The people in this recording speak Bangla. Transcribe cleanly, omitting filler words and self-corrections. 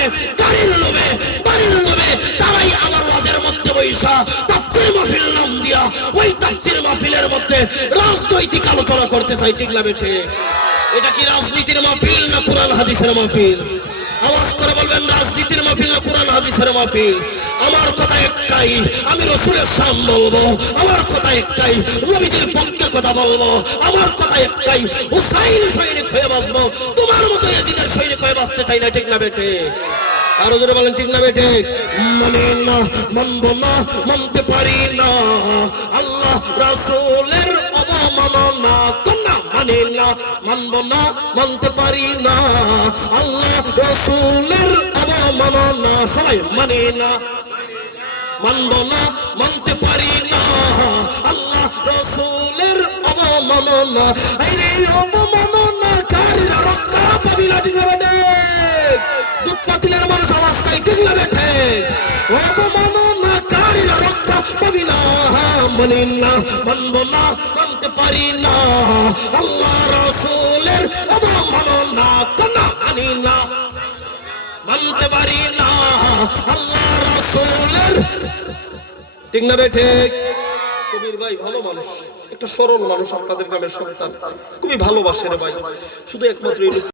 লোভে, গাড়ির লোভে, বাড়ির লোভে তারাই আমার ওয়াজের মধ্যে বৈশা তাফসীর মাহফিল নাম দিয়া ওই তাফসীর মাহফিলের মধ্যে রাজনৈতিক আলোচনা করতে চাই। ঠিক না বেঠে? এটা কি রাজনীতির মাহফিল না কোরআন হাদিসের মাহফিল? আওয়াজ করে বলবেন, রাজনীতির মাহফিল না কোরআন হাদিসের মাহফিল? আমার কথা একটাই, আমি রাসূলের শান বলবো। আমার কথা একটাই, নবীজির পক্ষে কথা বলবো। আমার কথা একটাই, হুসাইন সৈনিক হয়ে বাঁচবো। তোমার মতো ইয়াজিদের সৈনিক হয়ে বাঁচতে চাই না। ঠিক না বেটে? আরো জোরে বলেন ঠিক না বেটে? মানে না, মানবো না, মানতে পারি না আল্লাহ রাসূলের অবমাননা। কোনটা মানে না, মানবো না, মানতে পারি না আল্লাহ রাসূলের অবমাননা। সবাই মানে না, মানবো না, মানতে পারি না আল্লাহ রাসূলের অবমাননা। এই রে অবমাননা কারীরা রক্ষা পাবি না। ঠিক না বেটে? দুঃপাতিলের মানুষ আওয়াজ চাই। ঠিক না বেটে? অবমাননা কারীরা রক্ষা পাবি না। মানি না, মানবো না, মানতে পারি না আল্লাহ রাসূলের অবমাননা। কোনটা মানি না, মানতে পারি না আল্লাহ রাসূলের। ঠিক না বেঠে? কবির ভাই ভালো মানুষ, একটা সরল মানুষ, আপনাদের গ্রামের সন্তান, খুবই ভালোবাসে রে ভাই। শুধু একমাত্র